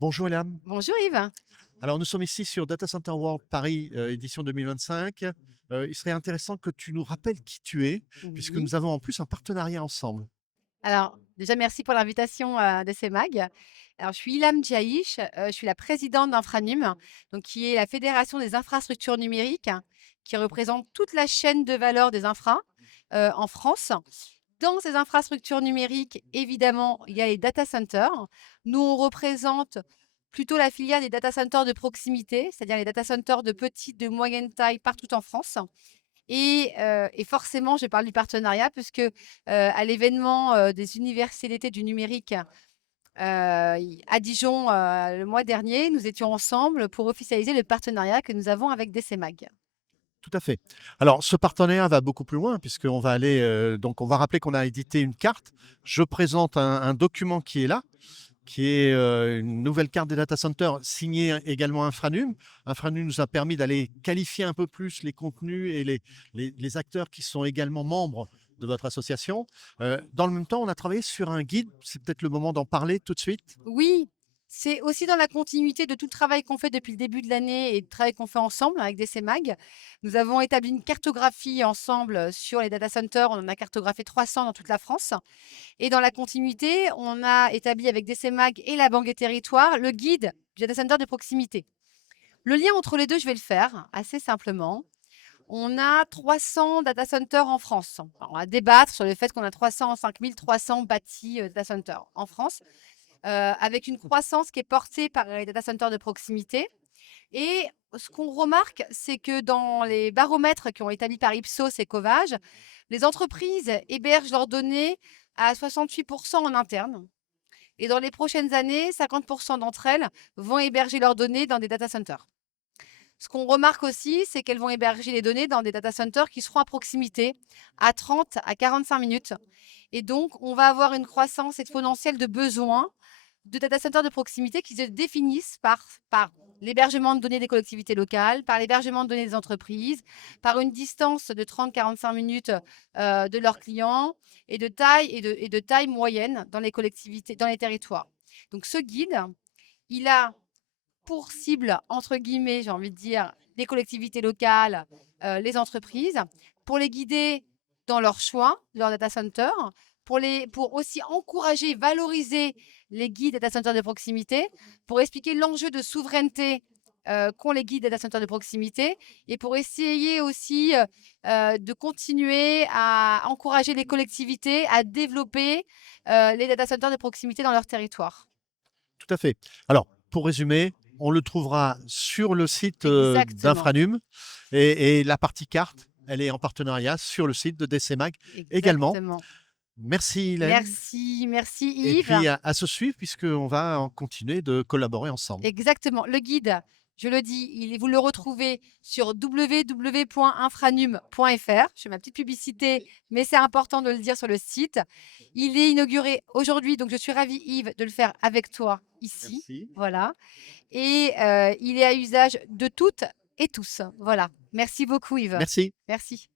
Bonjour Elam. Bonjour Yves. Alors nous sommes ici sur Data Center World Paris, édition 2025. Il serait intéressant que tu nous rappelles qui tu es, puisque Oui. nous avons en plus un partenariat ensemble. Alors, déjà, merci pour l'invitation d'Essai Mag. Alors, je suis Ilham Djaïch, je suis la présidente d'Infranum, donc qui est la fédération des infrastructures numériques, qui représente toute la chaîne de valeur des infras en France. Dans ces infrastructures numériques, évidemment, il y a les data centers. Nous, on représente plutôt la filière des data centers de proximité, c'est-à-dire les data centers de petite, de moyenne taille partout en France. Et forcément, je parle du partenariat puisque, à l'événement, des universités d'été du numérique, à Dijon, le mois dernier, nous étions ensemble pour officialiser le partenariat que nous avons avec DCMag. Tout à fait. Alors ce partenariat va beaucoup plus loin, puisqu'on va aller, donc on va rappeler qu'on a édité une carte. Je présente un document qui est là, qui est une nouvelle carte des data centers signée également Infranum. Infranum nous a permis d'aller qualifier un peu plus les contenus et les acteurs qui sont également membres de votre association. Dans le même temps, on a travaillé sur un guide. C'est peut-être le moment d'en parler tout de suite. Oui, c'est aussi dans la continuité de tout le travail qu'on fait depuis le début de l'année et le travail qu'on fait ensemble avec DCMag. Nous avons établi une cartographie ensemble sur les data centers. On en a cartographié 300 dans toute la France. Et dans la continuité, on a établi avec DCMag et la Banque des Territoires le guide du data center de proximité. Le lien entre les deux, je vais le faire assez simplement. On a 300 data centers en France. Alors, on va débattre sur le fait qu'on a 5300 bâtis data centers en France, avec une croissance qui est portée par les data centers de proximité. Et ce qu'on remarque, c'est que dans les baromètres qui ont été établis par Ipsos et Covage, les entreprises hébergent leurs données à 68% en interne. Et dans les prochaines années, 50% d'entre elles vont héberger leurs données dans des data centers. Ce qu'on remarque aussi, c'est qu'elles vont héberger les données dans des data centers qui seront à proximité, à 30 à 45 minutes. Et donc, on va avoir une croissance exponentielle de besoins de data centers de proximité qui se définissent par l'hébergement de données des collectivités locales, par l'hébergement de données des entreprises, par une distance de 30-45 minutes de leurs clients et de taille moyenne dans les collectivités, dans les territoires. Donc, ce guide, il a pour cible, entre guillemets, j'ai envie de dire, les collectivités locales, les entreprises, pour les guider dans leur choix, leur data center, pour aussi encourager, valoriser les guides data centers de proximité, pour expliquer l'enjeu de souveraineté qu'ont les guides data centers de proximité et pour essayer aussi de continuer à encourager les collectivités à développer les data centers de proximité dans leur territoire. Tout à fait. Alors, pour résumer, on le trouvera sur le site Exactement. d'Infranum et la partie carte, elle est en partenariat sur le site de DCMag également. Exactement. Merci Hélène. Merci, merci Et Yves. puis à se suivre, puisqu'on va en continuer de collaborer ensemble. Exactement. Le guide, je le dis, vous le retrouvez sur www.infranum.fr. Je fais ma petite publicité, mais c'est important de le dire sur le site. Il est inauguré aujourd'hui, donc je suis ravie Yves de le faire avec toi ici. Merci. Voilà. Et il est à usage de toutes et tous. Voilà. Merci beaucoup Yves. Merci. Merci.